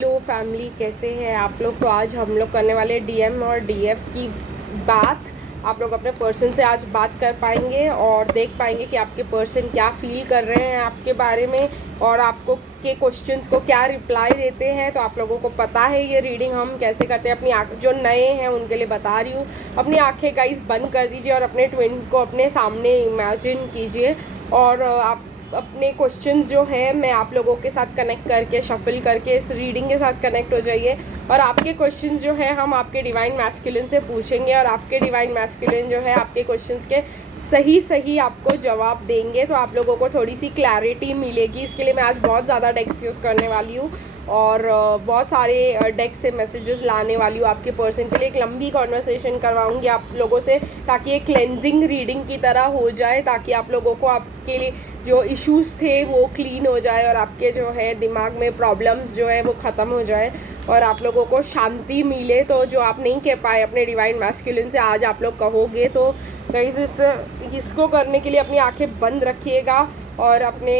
Hello family, कैसे हैं आप लोग। तो आज हम लोग करने वाले डीएम और डीएफ की बात। आप लोग अपने पर्सन से आज बात कर पाएंगे और देख पाएंगे कि आपके पर्सन क्या फील कर रहे हैं आपके बारे में और आपको के क्वेश्चंस को क्या रिप्लाई देते हैं। तो आप लोगों को पता है ये रीडिंग हम कैसे करते हैं। अपनी आँख, जो नए हैं उनके लिए बता रही हूँ, अपनी आँखें गाइस बंद कर दीजिए और अपने ट्विन को अपने सामने इमेजिन कीजिए और आप अपने क्वेश्चंस जो है मैं आप लोगों के साथ कनेक्ट करके शफल करके इस रीडिंग के साथ कनेक्ट हो जाइए और आपके क्वेश्चंस जो है हम आपके डिवाइन मैस्कुलिन से पूछेंगे और आपके डिवाइन मैस्कुलिन जो है आपके क्वेश्चंस के सही आपको जवाब देंगे। तो आप लोगों को थोड़ी सी क्लैरिटी मिलेगी। इसके लिए मैं आज बहुत ज़्यादा डेक्स यूज़ करने वाली हूँ और बहुत सारे डेक से मैसेजेस लाने वाली हूँ आपके पर्सन के लिए। एक लंबी कॉन्वर्सेशन करवाऊँगी आप लोगों से ताकि एक क्लेंजिंग रीडिंग की तरह हो जाए, ताकि आप लोगों को आपके लिए जो इश्यूज़ थे वो क्लीन हो जाए और आपके जो है दिमाग में प्रॉब्लम्स जो है वो ख़त्म हो जाए और आप लोगों को शांति मिले। तो जो आप नहीं कह पाए अपने डिवाइन मैस्कुलिन से, आज आप लोग कहोगे। तो गाइस इसको करने के लिए अपनी आंखें बंद रखिएगा और अपने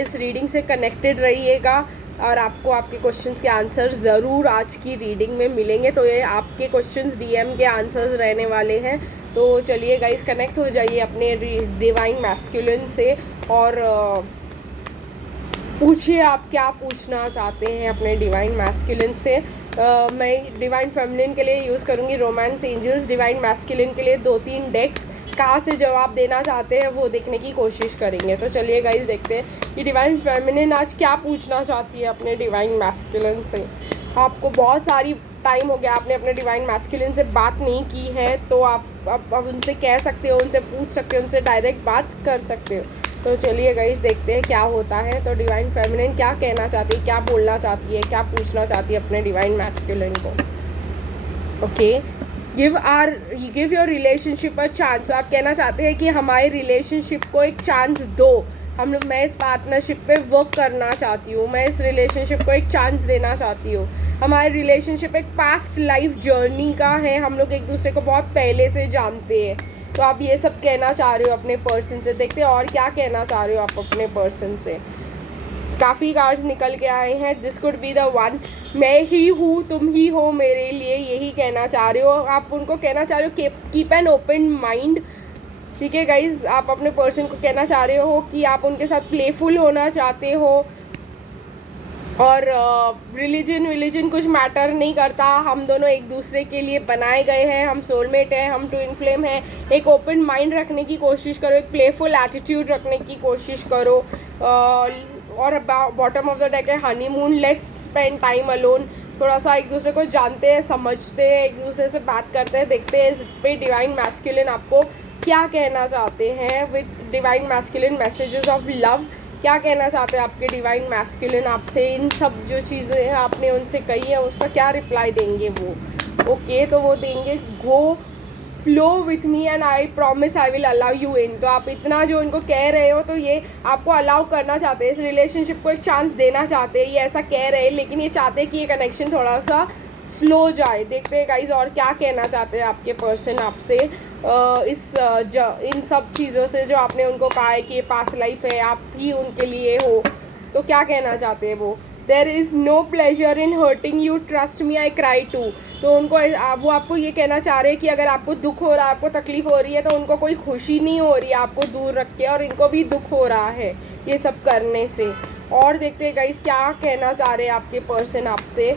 इस रीडिंग से कनेक्टेड रहिएगा और आपको आपके क्वेश्चंस के आंसर ज़रूर आज की रीडिंग में मिलेंगे। तो ये आपके क्वेश्चंस डीएम के आंसर्स रहने वाले हैं। तो चलिए गाइस, कनेक्ट हो जाइए अपने डिवाइन मैस्कुलिन से और पूछिए आप क्या पूछना चाहते हैं अपने डिवाइन मैस्कुलिन से। मैं डिवाइन फेमिनिन के लिए यूज़ करूँगी रोमांस एंजल्स। डिवाइन मैस्कुलिन के लिए 2-3 डेक्स कहाँ से जवाब देना चाहते हैं वो देखने की कोशिश करेंगे। तो चलिए गाइस, देखते हैं कि डिवाइन फेमिनिन आज क्या पूछना चाहती है अपने डिवाइन मैस्कुलिन से। आपको बहुत सारी टाइम हो गया आपने अपने डिवाइन मैस्कुलिन से बात नहीं की है, तो आप उनसे कह सकते हो, उनसे पूछ सकते हो, उनसे डायरेक्ट बात कर सकते हो। तो चलिए गाइस, देखते हैं क्या होता है। तो डिवाइन फेमिनिन क्या कहना चाहती है, क्या बोलना चाहती है, क्या पूछना चाहती है अपने डिवाइन मैस्कुलिन को। Okay, give your relationship a chance. आप कहना चाहते हैं कि हमारे रिलेशनशिप को एक चांस दो। मैं इस पार्टनरशिप पे वर्क करना चाहती हूँ, मैं इस रिलेशनशिप को एक चांस देना चाहती हूँ। हमारी रिलेशनशिप एक पास्ट लाइफ जर्नी का है, हम लोग एक दूसरे को बहुत पहले से जानते हैं। तो आप ये सब कहना चाह रहे हो अपने पर्सन से। देखते हैं और क्या कहना चाह रहे हो आप अपने पर्सन से। काफ़ी कार्ड्स निकल के आए हैं। This could be the one. मैं ही हूँ, तुम ही हो मेरे लिए, यही कहना चाह रहे हो आप। उनको कहना चाह रहे हो कीप एन ओपन माइंड। ठीक है गाइज, आप अपने पर्सन को कहना चाह रहे हो कि आप उनके साथ प्लेफुल होना चाहते हो और रिलीजन कुछ मैटर नहीं करता। हम दोनों एक दूसरे के लिए बनाए गए हैं, हम सोलमेट हैं, हम ट्विन फ्लेम हैं। एक ओपन माइंड रखने की कोशिश करो, एक प्लेफुल एटीट्यूड रखने की कोशिश करो। और बॉटम ऑफ द डेक है honeymoon. Let's spend time alone. थोड़ा सा एक दूसरे को जानते हैं, समझते हैं, एक दूसरे से बात करते हैं। देखते हैं इस पे डिवाइन मैस्कुलिन आपको क्या कहना चाहते हैं with divine masculine messages of love. क्या कहना चाहते हैं आपके डिवाइन मैस्कुलिन आपसे। इन सब जो चीज़ें आपने उनसे कही है उसका क्या रिप्लाई देंगे वो। ओके, तो वो देंगे go slow with me and I promise I will allow you in. तो आप इतना जो इनको कह रहे हो तो ये आपको अलाउ करना चाहते हैं, इस रिलेशनशिप को एक चांस देना चाहते हैं। ये ऐसा कह रहे हैं लेकिन ये चाहते हैं कि ये कनेक्शन थोड़ा सा स्लो जाए। देखते हैं गाइज और क्या कहना चाहते हैं आपके पर्सन आपसे इन सब चीज़ों से जो आपने उनको कहा है कि ये पास्ट लाइफ है, आप ही उनके लिए हो। तो क्या कहना चाहते हैं वो। There is no pleasure in hurting you, trust me I cry too. तो उनको वो आपको ये कहना चाह रहे हैं कि अगर आपको दुख हो रहा है, आपको तकलीफ़ हो रही है, तो उनको कोई खुशी नहीं हो रही है आपको दूर रख के, और इनको भी दुख हो रहा है ये सब करने से। और देखते हैं गाइस क्या कहना चाह रहे हैं आपके पर्सन आपसे।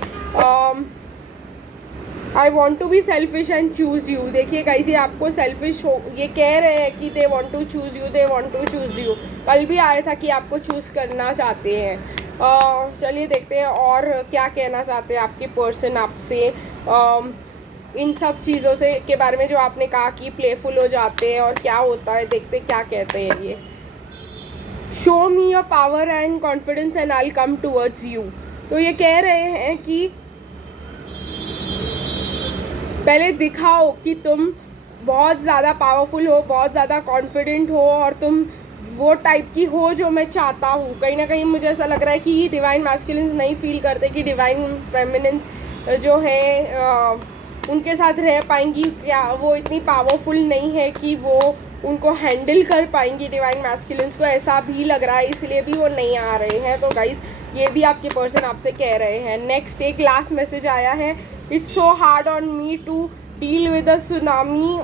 I want to be selfish and choose you. देखिए गाइस, ये आपको सेल्फिश हो, ये कह रहे हैं कि they want to choose you, they want to choose you. कल भी आया था कि आपको चूज़ करना चाहते हैं। चलिए देखते हैं और क्या कहना चाहते हैं आपके पर्सन आपसे इन सब चीज़ों से के बारे में जो आपने कहा कि प्लेफुल हो जाते हैं और क्या होता है। देखते हैं क्या कहते हैं ये। Show me your power and confidence and I will come towards you. तो ये कह रहे हैं कि पहले दिखाओ कि तुम बहुत ज़्यादा पावरफुल हो, बहुत ज़्यादा कॉन्फिडेंट हो और तुम वो टाइप की हो जो मैं चाहता हूँ। कहीं ना कहीं मुझे ऐसा लग रहा है कि डिवाइन मैस्कुलिन्स नहीं फील करते कि डिवाइन फेमिनिन्स जो है उनके साथ रह पाएंगी। क्या वो इतनी पावरफुल नहीं है कि वो उनको हैंडल कर पाएंगी डिवाइन मैस्कुलिन्स को, ऐसा भी लग रहा है, इसलिए भी वो नहीं आ रहे हैं। तो गाइज ये भी आपके पर्सन आपसे कह रहे हैं। नेक्स्ट एक लास्ट मैसेज आया है, it's so hard on me to deal with a tsunami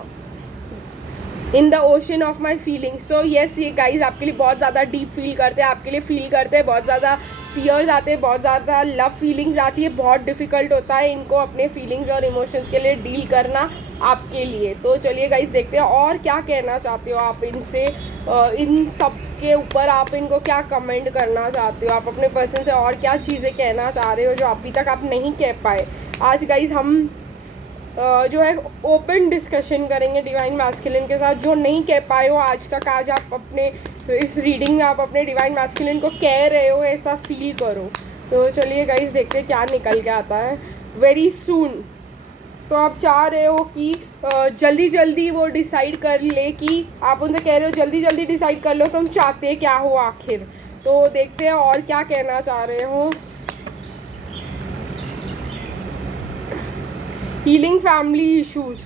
in the ocean of my feelings. तो येस, ये गाइज आपके लिए बहुत ज़्यादा डीप फील करते हैं, आपके लिए फील करते हैं, बहुत ज़्यादा फियर्स आते हैं, बहुत ज़्यादा लव फीलिंग्स आती है, बहुत डिफ़िकल्ट होता है इनको अपने फीलिंग्स और इमोशंस के लिए डील करना आपके लिए। तो चलिए गाइज देखते हैं और क्या कहना चाहते हो आप इनसे, इन सब के ऊपर आप इनको क्या कमेंट करना चाहते हो, आप अपने पर्सन से और क्या चीज़ें कहना चाह रहे हो जो अभी तक आप नहीं कह पाए। आज गाइज हम जो है ओपन डिस्कशन करेंगे डिवाइन मैस्कुलिन के साथ, जो नहीं कह पाए हो आज तक, आज आप अपने इस रीडिंग में आप अपने डिवाइन मैस्कुलिन को कह रहे हो, ऐसा फील करो। तो चलिए गाइस देखते हैं क्या निकल के आता है। वेरी सून, तो आप चाह रहे हो कि जल्दी जल्दी वो डिसाइड कर ले, कि आप उनसे कह रहे हो जल्दी जल्दी डिसाइड कर लो तुम चाहते क्या हो आखिर। तो देखते हैं और क्या कहना चाह रहे हो। हीलिंग फैमिली इश्यूज़,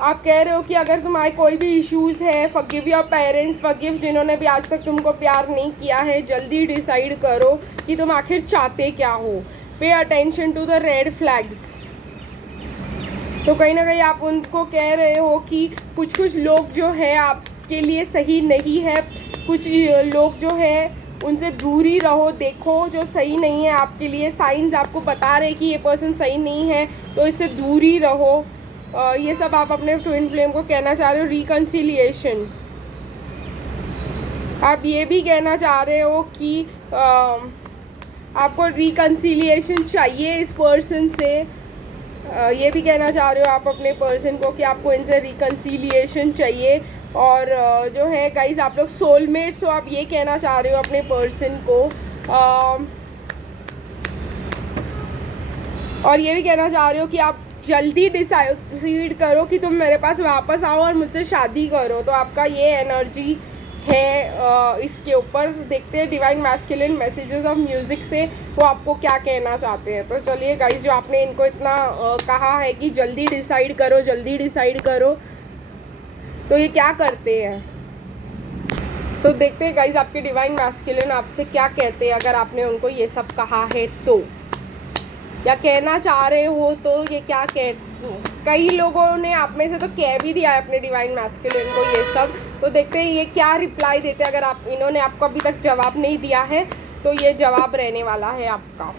आप कह रहे हो कि अगर तुम्हारे कोई भी इश्यूज़ है, फॉरगिव योर पेरेंट्स, फॉरगिव जिन्होंने भी आज तक तुमको प्यार नहीं किया है, जल्दी डिसाइड करो कि तुम आखिर चाहते क्या हो। Pay attention to the red flags, तो कहीं ना कहीं आप उनको कह रहे हो कि कुछ कुछ लोग जो है आपके लिए सही नहीं है, कुछ लोग जो है उनसे दूर ही रहो, देखो जो सही नहीं है आपके लिए, साइंस आपको बता रहे कि ये पर्सन सही नहीं है तो इससे दूर ही रहो। ये सब आप अपने ट्विन फ्लेम को कहना चाह रहे हो। रिकन्सिलिएशन, आप ये भी कहना चाह रहे हो कि आपको रिकन्सिलिएशन चाहिए इस पर्सन से। ये भी कहना चाह रहे हो आप अपने पर्सन को कि आपको इनसे रिकन्सिलिएशन चाहिए। और जो है गाइज आप लोग सोलमेट्स हो, आप ये कहना चाह रहे हो अपने पर्सन को। और ये भी कहना चाह रहे हो कि आप जल्दी डिसाइड करो कि तुम मेरे पास वापस आओ और मुझसे शादी करो। तो आपका ये एनर्जी है इसके ऊपर। देखते हैं divine masculine messages of music से वो आपको क्या कहना चाहते हैं। तो चलिए गाइज, जो आपने इनको इतना कहा है कि जल्दी डिसाइड करो, जल्दी डिसाइड करो, तो ये क्या करते हैं। तो देखते हैं गाइज आपके डिवाइन मैस्कुलिन आपसे क्या कहते हैं अगर आपने उनको ये सब कहा है तो, या कहना चाह रहे हो तो ये क्या कई लोगों ने आप में से तो कह भी दिया है अपने डिवाइन मैस्कुलिन को ये सब। तो देखते हैं ये क्या रिप्लाई देते हैं। अगर आप इन्होंने आपको अभी तक जवाब नहीं दिया है तो ये जवाब रहने वाला है आपका।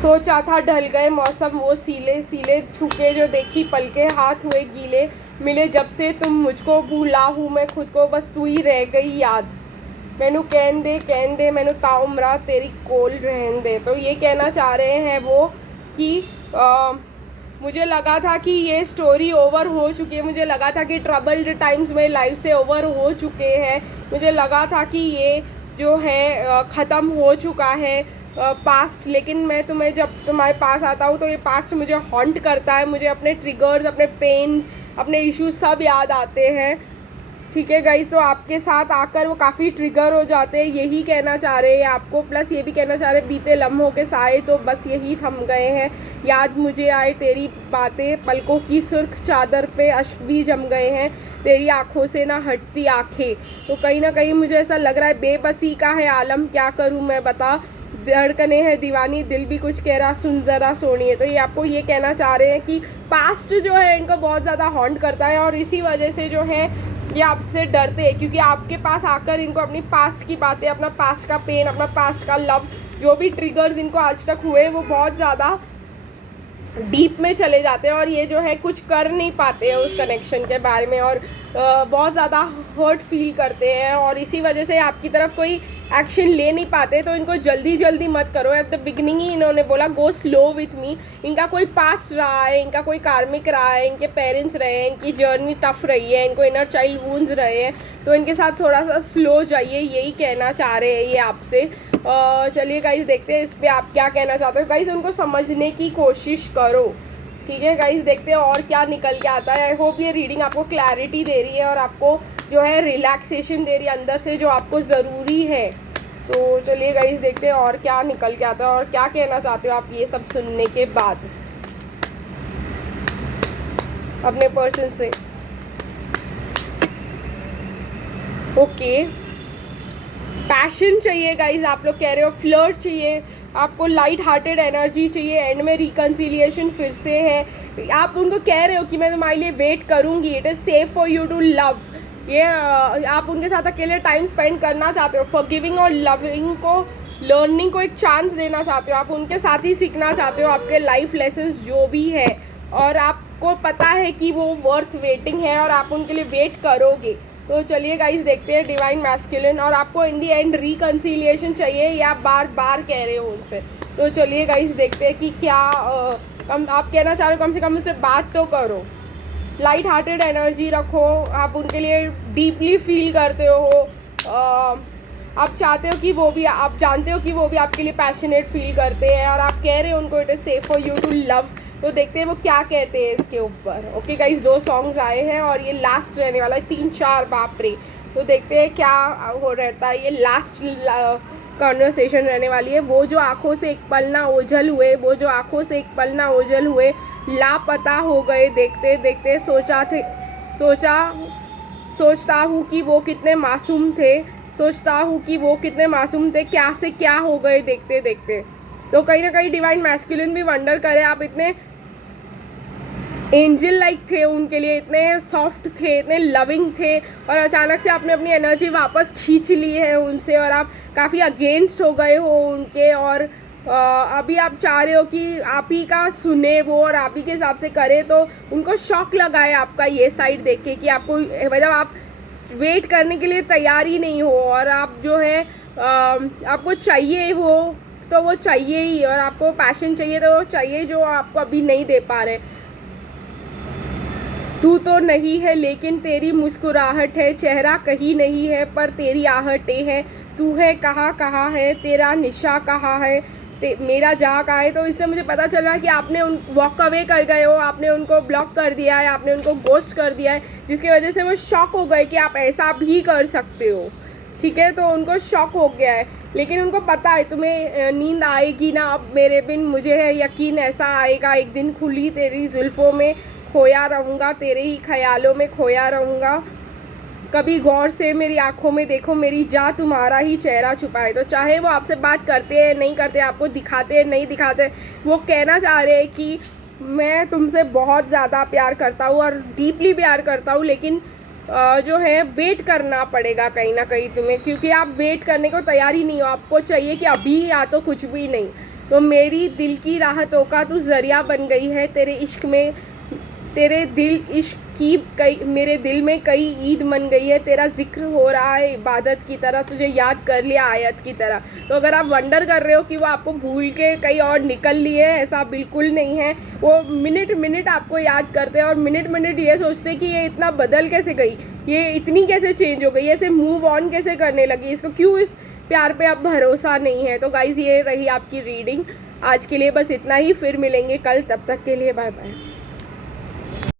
सोचा था ढल गए मौसम वो सीले सीले, छुके जो देखी पलके, हाथ हुए गीले, मिले जब से तुम मुझको, भूला हूँ मैं खुद को, बस तू ही रह गई याद, मैनू कहन दे मैनू ताउमरा तेरी कोल रहन दे। तो ये कहना चाह रहे हैं वो कि मुझे लगा था कि ये स्टोरी ओवर हो चुकी है, मुझे लगा था कि ट्रबल्ड टाइम्स मेरी लाइफ से ओवर हो चुके हैं, मुझे लगा था कि ये जो है ख़त्म हो चुका है पास्ट। लेकिन मैं जब तुम्हारे पास आता हूँ तो ये पास्ट मुझे हॉन्ट करता है, मुझे अपने ट्रिगर्स, अपने पेन्स, अपने इश्यूज सब याद आते हैं। ठीक है गाइस, तो आपके साथ आकर वो काफ़ी ट्रिगर हो जाते हैं, यही कहना चाह रहे हैं आपको। प्लस ये भी कहना चाह रहे हैं बीते लम्हों के साए तो बस यही थम गए हैं, याद मुझे आए तेरी बातें, पलकों की सुर्ख चादर पे अश्क भी जम गए हैं, तेरी आँखों से ना हटती आँखें। तो कहीं ना कहीं मुझे ऐसा लग रहा है बेबसी का है आलम, क्या करूँ मैं बता, धड़कने है दीवानी, दिल भी कुछ कह रहा सुन ज़रा सोनिए। तो ये आपको ये कहना चाह रहे हैं कि पास्ट जो है इनको बहुत ज़्यादा हॉन्ट करता है और इसी वजह से जो है ये आपसे डरते हैं, क्योंकि आपके पास आकर इनको अपनी पास्ट की बातें, अपना पास्ट का पेन, अपना पास्ट का लव, जो भी ट्रिगर्स इनको आज तक हुए वो बहुत ज़्यादा डीप में चले जाते हैं और ये जो है कुछ कर नहीं पाते हैं उस कनेक्शन के बारे में और बहुत ज़्यादा हर्ट फील करते हैं और इसी वजह से आपकी तरफ कोई एक्शन ले नहीं पाते। तो इनको जल्दी जल्दी मत करो। एट द बिगनिंग ही इन्होंने बोला गो स्लो विथ मी। इनका कोई पास्ट रहा है, इनका कोई कार्मिक रहा है, इनके पेरेंट्स रहे हैं, इनकी जर्नी टफ रही है, इनको इनर चाइल्ड वूंड्स रहे हैं, तो इनके साथ थोड़ा सा स्लो जाइए, यही कहना चाह रहे हैं ये आपसे। चलिए गाइस देखते हैं इस पर आप क्या कहना चाहते हो। गाइस उनको समझने की कोशिश करो। ठीक है गाइस, देखते हैं और क्या निकल के आता है। आई होप ये रीडिंग आपको क्लैरिटी दे रही है और आपको जो है रिलैक्सेशन दे रही है अंदर से, जो आपको ज़रूरी है। तो चलिए गाइस देखते हैं और क्या निकल के आता है और क्या कहना चाहते हो आप ये सब सुनने के बाद। अपने पर्सन से। ओके, पैशन चाहिए गाइज, आप लोग कह रहे हो फ्लर्ट चाहिए, आपको लाइट हार्टेड एनर्जी चाहिए, एंड में रिकन्सिलिएशन फिर से है। आप उनको कह रहे हो कि मैं तुम्हारे लिए वेट करूँगी, it is safe for you to love. ये आप उनके साथ अकेले टाइम स्पेंड करना चाहते हो, फॉरगिविंग और लविंग को, लर्निंग को एक चांस देना चाहते हो, आप उनके साथ ही सीखना चाहते हो आपके लाइफ लेसन्स जो भी है, और आपको पता है कि वो वर्थ वेटिंग है और आप उनके लिए वेट करोगे। तो चलिए गाइस देखते हैं डिवाइन मैस्कुलिन, और आपको इन दी एंड रिकन्सिलिएशन चाहिए या बार बार कह रहे हो उनसे। तो चलिए गाइस देखते हैं कि क्या आप कहना चाह रहे हो, कम से कम उनसे बात तो करो, लाइट हार्टेड एनर्जी रखो, आप उनके लिए डीपली फील करते हो, आप चाहते हो कि वो भी, आप जानते हो कि वो भी आपके लिए पैशनेट फील करते हैं, और आप कह रहे हो उनको it is safe for you to love. तो देखते हैं वो क्या कहते हैं इसके ऊपर। ओके गाइस, 2 सॉन्ग्स आए हैं और ये लास्ट रहने वाला है, 3-4 बाप रे। तो देखते हैं क्या हो रहता है, ये लास्ट कॉन्वर्सेशन रहने वाली है। वो जो आँखों से एक पल ना ओझल हुए, वो जो आँखों से एक पल ना ओझल हुए, लापता हो गए देखते देखते, सोचता हूँ कि वो कितने मासूम थे, सोचता हूँ कि वो कितने मासूम थे, क्या से क्या हो गए देखते देखते। तो कहीं ना कहीं डिवाइन मैस्कुलिन भी वंडर करे, आप इतने एंजल लाइक थे उनके लिए, इतने सॉफ्ट थे, इतने लविंग थे, और अचानक से आपने अपनी एनर्जी वापस खींच ली है उनसे, और आप काफ़ी अगेंस्ट हो गए हो उनके, और अभी आप चाह रहे हो कि आप ही का सुने वो और आप ही के हिसाब से करे। तो उनको शॉक लगा है आपका ये साइड देख के कि आपको, मतलब आप वेट करने के लिए तैयार ही नहीं हो, और आप जो है आपको चाहिए वो तो वो चाहिए ही, और आपको पैशन चाहिए तो वो चाहिए जो आपको अभी नहीं दे पा रहे। तू तो नहीं है लेकिन तेरी मुस्कुराहट है, चेहरा कहीं नहीं है पर तेरी आहटें हैं, तू है कहाँ है, तेरा निशा कहाँ है, मेरा जहाँ कहाँ है। तो इससे मुझे पता चल रहा है कि आपने उन वॉक अवे कर गए हो, आपने उनको ब्लॉक कर दिया है, आपने उनको गोस्ट कर दिया है, जिसकी वजह से वो शॉक हो गए कि आप ऐसा भी कर सकते हो। ठीक है, तो उनको शॉक हो गया है, लेकिन उनको पता है तुम्हें नींद आएगी ना अब मेरे बिन, मुझे है यकीन ऐसा आएगा एक दिन, खुली तेरी जुल्फ़ों में खोया रहूँगा, तेरे ही ख्यालों में खोया रहूँगा, कभी गौर से मेरी आंखों में देखो, मेरी जा तुम्हारा ही चेहरा छुपाए। तो चाहे वो आपसे बात करते हैं नहीं करते, आपको दिखाते हैं नहीं दिखाते, वो कहना चाह रहे हैं कि मैं तुमसे बहुत ज़्यादा प्यार करता हूँ और डीपली प्यार करता हूँ, लेकिन जो है वेट करना पड़ेगा कहीं ना कहीं तुम्हें, क्योंकि आप वेट करने को तैयार ही नहीं हो, आपको चाहिए कि अभी या तो कुछ भी नहीं। तो मेरी दिल की राहतों का तू ज़रिया बन गई है, तेरे इश्क में, तेरे दिल इश्क की मेरे दिल में कई ईद मन गई है, तेरा जिक्र हो रहा है इबादत की तरह, तुझे याद कर लिया आयत की तरह। तो अगर आप वंडर कर रहे हो कि वो आपको भूल के कहीं और निकल लिए, ऐसा बिल्कुल नहीं है। वो मिनट मिनट आपको याद करते हैं और मिनट मिनट ये सोचते हैं कि ये इतना बदल कैसे गई, ये इतनी कैसे चेंज हो गई, ऐसे मूव ऑन कैसे करने लगी, इसको क्यों इस प्यार पे अब भरोसा नहीं है। तो गाइज़ ये रही आपकी रीडिंग आज के लिए, बस इतना ही, फिर मिलेंगे कल, तब तक के लिए बाय बाय।